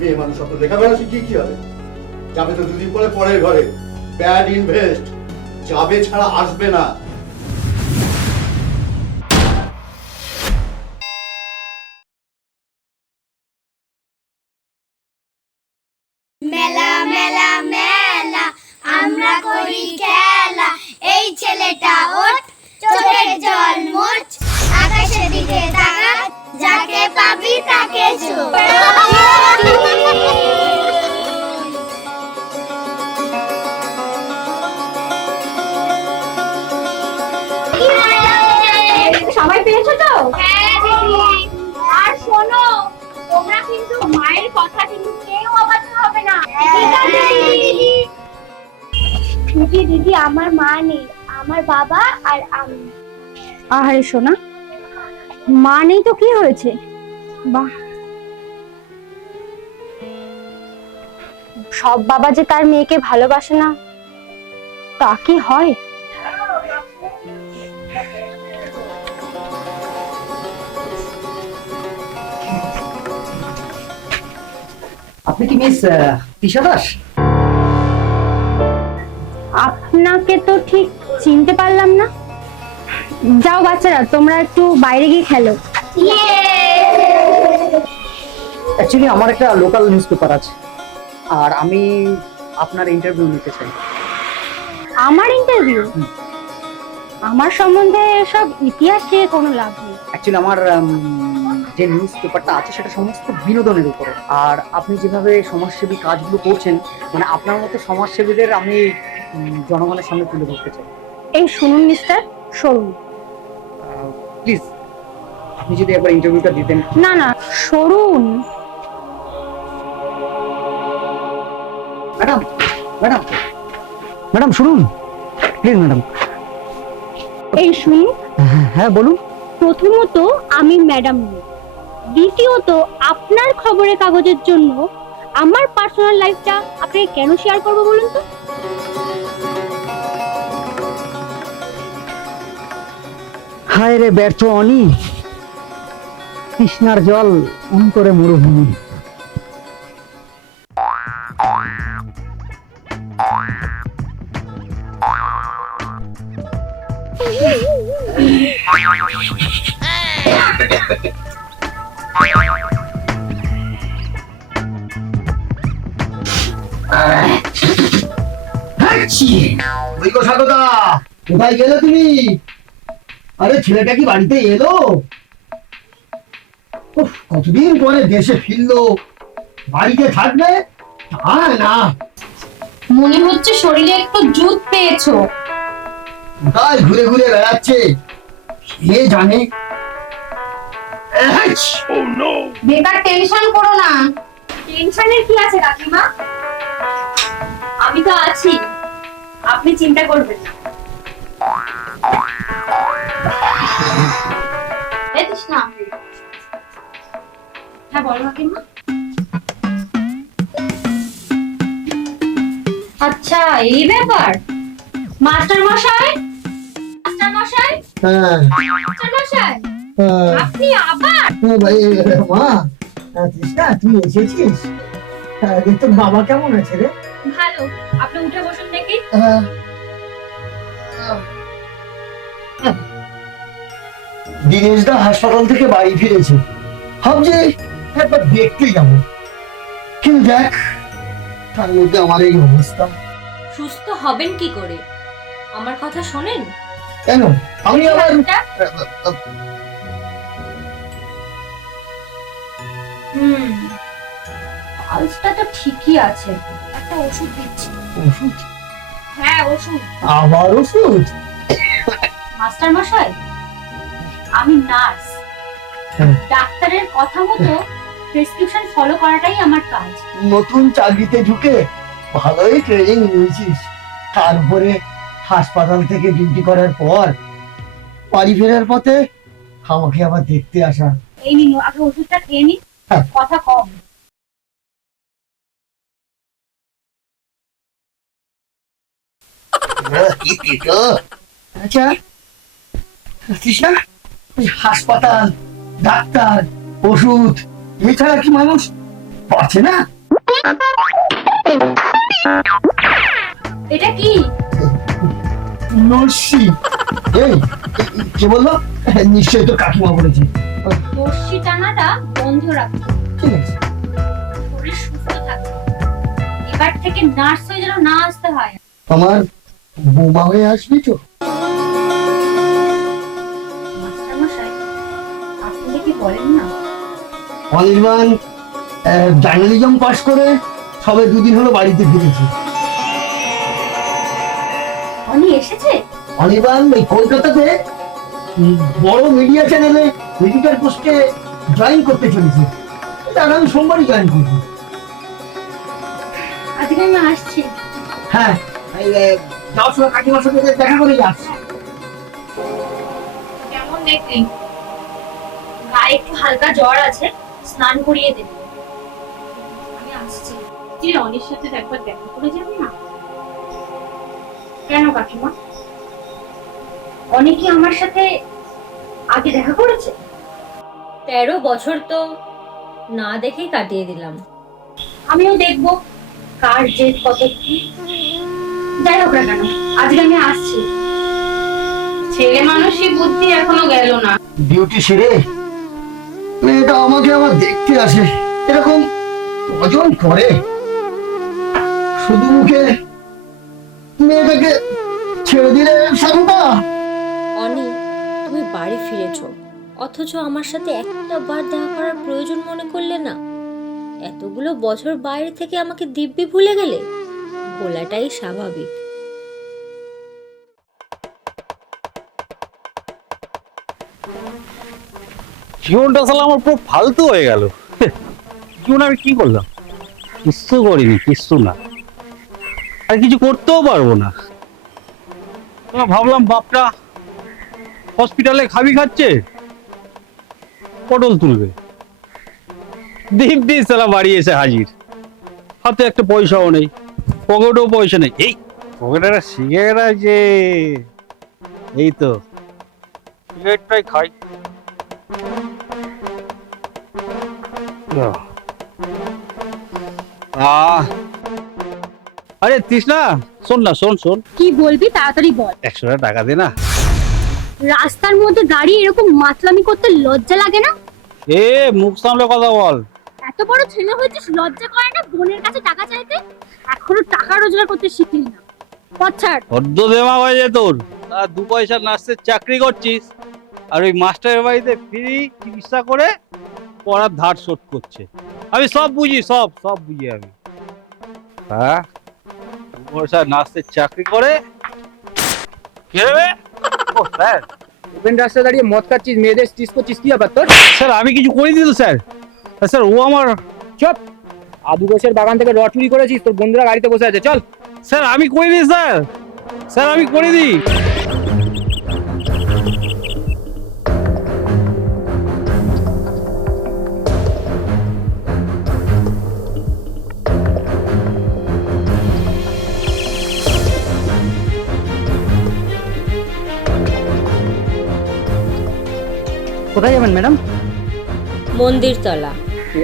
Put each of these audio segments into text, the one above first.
মেয়ে মানুষ অত লেখাপড়া শিখিয়ে কি হবে? যাবে তো দুদিন পরে পরের ঘরে। ব্যাড ইনভেস্ট, যাবে ছাড়া আসবে না। মেলা মেলা মেলা আমরা করি খেলা, এই ছেলেটা ওঠ, চোখের জল মোছ, আকাশের দিকে তাকা, যাকে পাবি তাকে ছো। সবাই পেয়েছো তো? হ্যাঁ দিদি। আর শোনো, তোমরা কিন্তু মায়ের কথা কিন্তু কেউ অবাধ্য হবে না। ঠিক আছে দিদি। ছুটি দিদি, আমার মা নেই, আমার বাবা আর আমি। আহারে সোনা, মা নেই তো কি হয়েছে? বাহ, সব বাবা যে তার মেয়েকে ভালোবাসে না তা কি হয়? আপনি কি মিস তিশা দাস? আপনাকে তো ঠিক চিনতে পারলাম না। যাও বাচ্চারা, তোমরা একটু বাইরে গিয়ে খেলো। অ্যাকচুয়ালি আমার একটা লোকাল নিউজ পেপার আছে, আর আমি আপনার ইন্টারভিউ নিতে চাই। আমার ইন্টারভিউ? আমার সম্বন্ধে সব ইতিহাস দিয়ে কোনো লাভ নেই। অ্যাকচুয়ালি আমার যে নিউজ পেপারটা আছে সেটা সমস্ত বিনোদনের উপরে, আর আপনি যেভাবে সমাজসেবী কাজগুলো করছেন, মানে আপনার মতো সমাজসেবীদের আমি জনগণের সামনে তুলে ধরতে চাই। এই শুনুন মিস্টার, সরুন। প্লিজ আপনি যদি একবার ইন্টারভিউটা দিতেন। না না, সরুন। ম্যাডাম ম্যাডাম ম্যাডাম শুনুন, প্লিজ ম্যাডাম। এই শুনুন, হ্যাঁ বলুন। প্রথমত আমি ম্যাডাম নই, দ্বিতীয়ত আপনার খবরের কাগজের জন্য আমার পার্সোনাল লাইফটা আপনাকে কেন শেয়ার করবো বলুন তো? হায় রে ব্যর্থ অনি, কৃষ্ণার জল অন্তরে মরুভূমি। ওই গো স্বাগতা, কোথায় গেলে তুমি? আরে ছেলেটা কি বাড়িতে এলো? উফ, কতদিন পরে দেশে ফিরলো, বাড়িতে থাকবে? না, মনে হচ্ছে শরীরে একটু জুত পেয়েছো। কোথায় ঘুরে ঘুরে বেড়াচ্ছে কে জানে। বেকার টেনশন করো না। টেনশনের কি আছে কাকিমা, আমি তো আছি, আপনি চিন্তা করবেন না। দেখিস না। হ্যাঁ বলো কাকিমা। আচ্ছা এই ব্যাপার। মাস্টার মশাই, মাস্টার মশাই, হ্যাঁ মাস্টার মশাই, হ্যাঁ, আপনি আবার? মা তৃষ্ণা, তুই এসেছিস? তোর বাবা কেমন আছে রে? ভালো, আপনি উঠে বসুন দেখি। দিনেশ দা হাসপাতাল থেকে বাড়ি ফিরেছে, ভাবছি একবার দেখতে যাবো, কিন্তু দেখ তার মধ্যে আমার এই অবস্থা। সুস্থ হবেন কি করে? আমার কথা শোনেন। কেন আমি আবার পালসটা তো ঠিকই আছে, একটা ওষুধ দিচ্ছি। ওষুধ? হ্যাঁ ওষুধ। আবার ওষুধ? মাস্টার মশাই, আমি নার্স, হ্যাঁ। ডাক্তারের কথা মতো প্রেসক্রিপশন ফলো করাটাই আমার কাজ। নতুন চাকরিতে ঢুকে ভালোই ট্রেনিং নিয়েছিস, তারপরে হাসপাতাল থেকে ডিউটি করার পর বাড়ি ফেরার পথে আমাকে আবার দেখতে আসা। এই নিন, আগে ওষুধটা খেয়ে নিন, হ্যাঁ। কথা কম। আচ্ছা তৃষ্ণা, হাসপাতাল, ডাক্তার, ওষুধ এছাড়া কি মানুষ পারছে না? এটা কি? নস্যি। এই কে বললো? নিশ্চয়ই তো কাকিমা বলেছে। রশ্মি টানাটা বন্ধ রাখো, ঠিক আছে। শরীর সুস্থ থাকবে। এবার থেকে নার্স হয়ে যেন না আসতে হয়। আমার বৌমা হয়ে আসবি তো? মাস্টারমশাই, আপনি কি বলেন না? অনির্বাণ জার্নালিজম পাশ করে সবে 2 দিন হলো বাড়িতে ফিরেছি। উনি এসেছে? অনির্বাণ এই কলকাতাতে বড় মিডিয়া চ্যানেলে এডিটর পোস্টে জয়েন করতে চলেছে। আগামী সোমবারই জয়েন করবো। আজকে আমি আসছি। হ্যাঁ, যাওয়ার সময় কাকিমার সাথে দেখা করে যাস। কেমন দেখলি? গায়ে একটু হালকা জ্বর আছে, স্নান করিয়ে দেব। আমি আসছি। যে অনির সাথে একবার দেখা করে যাবে না? কেন কাকিমা? অনেকে আমার সাথে আগে দেখা করেছে? 13 বছর তো না দেখেই কাটিয়ে দিলাম। আমিও দেখবো কার জেদ কত কি। যাই হোক না কেন, আজকে আমি আসছি। ছেলে মানুষই বুদ্ধি এখনো গেল না। ডিউটি সেরে মেয়েটা আমাকে আবার দেখতে আসে, এরকম কজন করে? শুধু মুখে মেয়েটাকে ছেড়ে দিলে শান্তা। অনি, তুমি বাড়ি ফিরেছো, অথচ আমার সাথে একটা বার দেখা করার প্রয়োজন মনে করলে না। এতগুলো বছর বাইরে থেকে আমাকে দিব্যি ভুলে গেলে। বলাটাই স্বাভাবিক। জীবনটা আসলে আমার পুরো ফালতু হয়ে গেল। জীবন আমি কি করলাম? কিচ্ছু করিনি, কিচ্ছু না, আর কিছু করতেও পারবো না। ভাবলাম বাপটা হসপিটালে খাবি খাচ্ছে, পটল তুলবে, দিব্যি সালা বাড়ি এসে হাজির, হাতে একটা পয়সাও নেই, পকেটেও পয়সা নেই। এই পকেটে সিগারেট আছে, এই তো সিগারেটটাই খাই। আরে তৃষ্ণা, শোন না, শোন শোন, কি বলবি তাড়াতাড়ি বল। 100 টাকা দে না। রাস্তার মধ্যে দাঁড়িয়ে এরকম মাতলামি করতে লজ্জা লাগে না? এ মুখ সামলে কথা বল। এত বড় ছেলে হয়েছিস, লজ্জা করে না বোনের কাছে টাকা চাইতে? এখনো টাকা রোজগার করতে শিখলি না। পছাড়। হদ্দ দেমা হয়ে যায় তোর। আর 2 পয়সা নার্সের চাকরি করছিস, আর ওই মাস্টারের বাড়িতে ফ্রি চিকিৎসা করে পড়ার ধার শোধ করছে। আমি সব বুঝি, সব বুঝি আমি। হ্যাঁ, 2 পয়সা নার্সের চাকরি করে কে রে? ও স্যার, ওপেন রাস্তায় দাঁড়িয়ে মদ খাচ্ছিস, মেয়েদের স্টিচ করছিস, কি ব্যাপার তোর? স্যার আমি কিছু করিনি তো স্যার। স্যার ও আমার, চুপ! আদু গোছের বাগান থেকে রড চুরি করেছিস, তোর বন্ধুরা গাড়িতে বসে আছে, চল। স্যার আমি করিনি স্যার, স্যার আমি করিনি। কোথায় যাবেন ম্যাডাম? মন্দির তলা।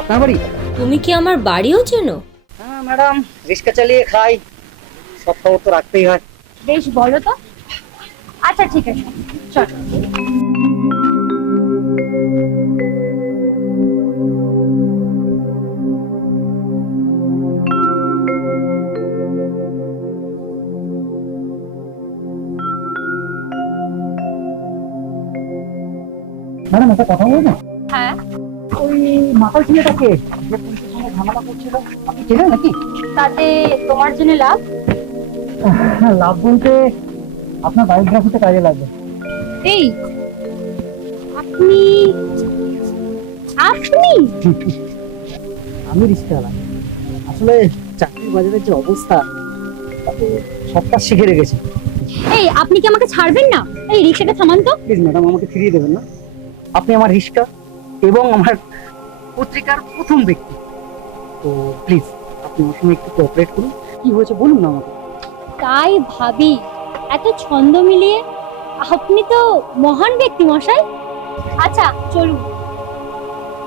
আপনার বাড়ি? তুমি কি আমার বাড়িও চেনো? হ্যাঁ ম্যাডাম, রিক্সা চালিয়ে খাই, সব খবর তো রাখতেই হয়। বেশ, বলো তো। আচ্ছা ঠিক আছে, চল। ম্যাডাম একটা কথা বলবো? হ্যাঁ। ওই মাতাল ছেলেটাকে যে পুলিশের সঙ্গে ঝামেলা করছিল, আপনি চেনেন নাকি? তাতে তোমার জন্য লাভ? হ্যাঁ, লাভ বলতে আপনার বায়োগ্রাফিতে কাজে লাগবে। এই আপনি আপনি আমি রিস্কাওয়ালা, আসলে চাকরির বাজারের যে অবস্থা, তাতে সব কাজ শিখে রেখেছি। এই আপনি কি আমাকে ছাড়বেন না? এই রিকশাটা থামান তো। প্লিজ ম্যাডাম, আমাকে ফিরিয়ে দেবেন না। আপনি আমার রিস্কা এবং আমার পত্রিকার প্রথম ব্যক্তি, তো প্লিজ আপনি আমার সঙ্গে একটু কোঅপারেট করুন। কি হয়েছে বলুন না আমাকে। তাই ভাবি, এত ছন্দ মিলিয়ে আপনি তো মহান ব্যক্তি মশাই। আচ্ছা চলুন।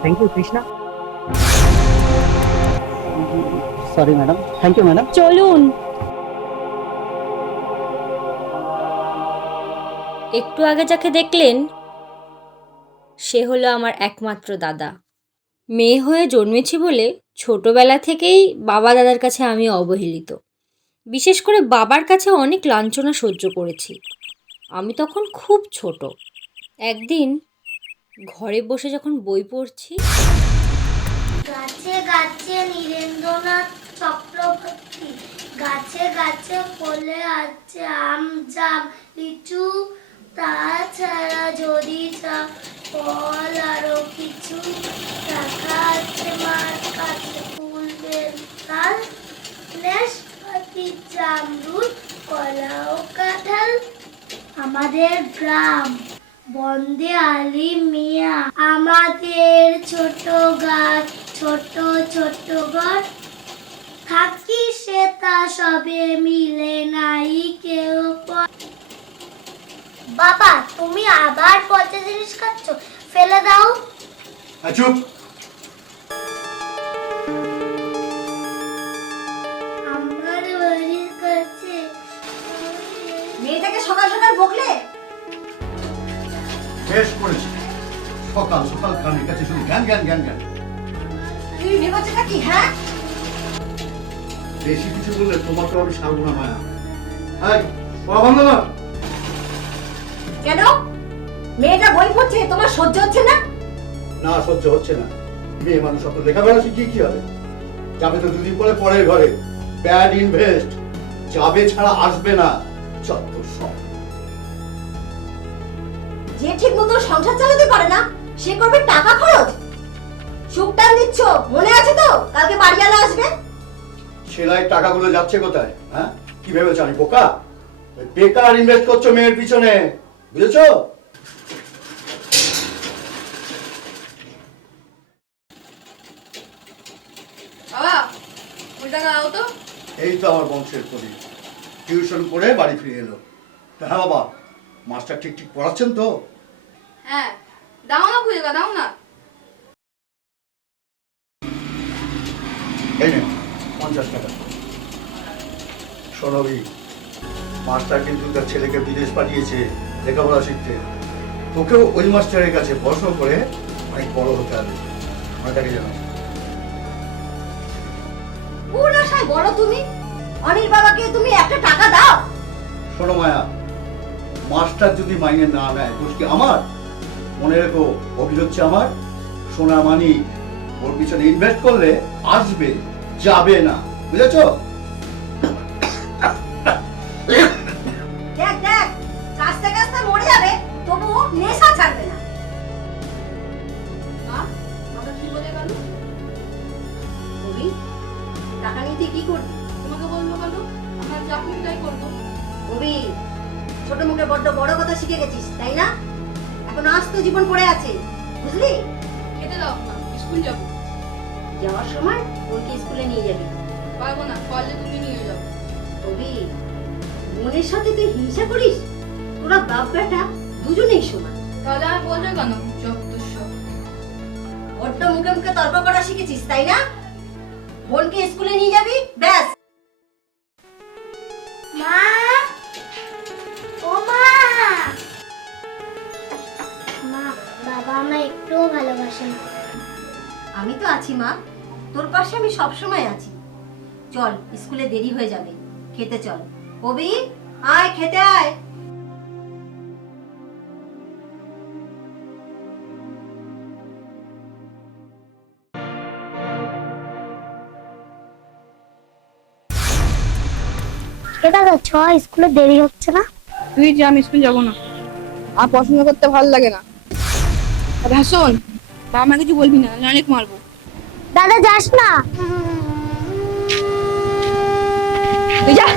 Thank you Krishna. Sorry madam, thank you madam. চলুন। একটু আগে যাকে দেখলেন সে হলো আমার একমাত্র দাদা। মেয়ে হয়ে জন্মেছি বলে ছোটবেলা থেকেই বাবা দাদার কাছে আমি অবহেলিত। বিশেষ করে বাবার কাছে অনেক লাঞ্ছনা সহ্য করেছি। আমি তখন খুব ছোট। একদিন ঘরে বসে যখন বই পড়ছি, গাছে গাছে নীরেন্দ্রনাথ চক্রবর্তী, গাছে গাছে ফলে আছে আম জাম লিচু, তাছাড়া যদি চা ফল আরো কিছু, টাকা আছে মার কাছে ফুলবের তাল, নেশপাতি জামরুল কলা ও কাঁঠাল। আমাদের গ্রাম বন্দে আলী মিয়া, আমাদের ছোট গাছ ছোট ছোট ঘর, থাকি সে তা সবে মিলে নাই কেউ পর। বাবা তুমি আবার পচা জিনিস খাচ্ছ, ফেলে দাও। চুপ। আমার বাড়ির কাছে মেয়েটাকে সকাল সকাল বকলে? বেশ করেছি, সকাল সকাল কানের কাছে শুধু জ্ঞান জ্ঞান জ্ঞান জ্ঞান। তুই ভেবেছিস কি? হ্যাঁ, বেশি কিছু বললে তোমাকে আমি ছাড়বো না মায়া। এই পড়া বন্ধ কর। কেন? মেয়েটা বই পড়ছে, তোমার সহ্য হচ্ছে না? না, সহ্য হচ্ছে না। মেয়ে মানুষ অত লেখাপড়া শিখিয়ে কি হবে? যাবে তো দুদিন পরে পরের ঘরে, ব্যাড ইনভেস্ট, যাবে ছাড়া আসবে না। যত সব। যে ঠিক মতো সংসার চালাতে পারে না সে করবে টাকা খরচ। সুখটা নিচ্ছ, মনে আছে তো কালকে বাড়িওয়ালা আসবে? সেলাই টাকাগুলো যাচ্ছে কোথায়? হ্যাঁ, কি ভেবেছো আমি বোকা? বেকার ইনভেস্ট করছো মেয়ের পিছনে, বুঝেছো? বাবা ওই টাকা দাও তো। এই তো আমার বংশের প্রদীপ, টিউশন করে বাড়ি ফিরে এলো। হ্যাঁ বাবা, মাস্টার ঠিক ঠিক পড়াচ্ছেন তো? হ্যাঁ দাও না পুজো দাও না। এই নে 50 টাকা। শোনবি, মাস্টার কিন্তু তার ছেলেকে বিদেশ পাঠিয়েছে লেখাপড়া শিখতে। তোকেও ওই মাস্টারের কাছে পড়াশোনা করে অনেক বড় হতে হবে, মাথাকে জানো। কোন আশায় বলো তুমি? অনিল বাবাকে তুমি একটা টাকা দাও। শোনো মায়া, মাস্টার যদি মাইনে না নেয় দোষ কি আমার? মনে রেখো, অভিযোগ হচ্ছে আমার। সোনা মানি ওর পিছনে ইনভেস্ট করলে আসবে, যাবে না, বুঝেছো? দেখ দেখ, কাস্তে কাস্তে মরে যাবে তবু নেশা ছাড়বে না। আমরা কি বলে গেল? কবি, টাকা নিতে কি করবি? তোমাকে বলবো কেন? আমরা যা খুশি তাই করবো। কবি, ছোট মুখে বড্ড বড় কথা শিখে গেছিস তাই না? এখন আস্ত জীবন পড়ে আছে, বুঝলি? খেতে দাও না, স্কুল যাবো। যাওয়ার সময় ওকে স্কুলে নিয়ে যাবি। পারবো না, পারলে তুমি নিয়ে যাও। কবি, মনের সাথে তুই হিংসা করিস? তোরা বাপ বেটা দুজনেই সমান। তাহলে আর বলবে কেন? সব বড্ড মুখে মুখে তর্ক করা শিখেছিস তাই না? বোনকে স্কুলে নিয়ে যাবি, ব্যাস। মা, ও মা, মা বাবা আমায় একটুও ভালোবাসে না। আমি তো আছি মা, তোর পাশে আমি সব সময় আছি। চল, স্কুলে দেরি হয়ে যাবে, খেতে চল। কবি, আয় খেতে আয়। দাদা ছ, স্কুলে দেরি হচ্ছে না? তুই যা, আমি স্কুল যাবো না। আর পছন্দ করতে ভালো লাগে না। আর হ্যাঁ শোন, বাবা মা কিছু বলবি না, অনেক মারবো। দাদা যাস না। তুই যা।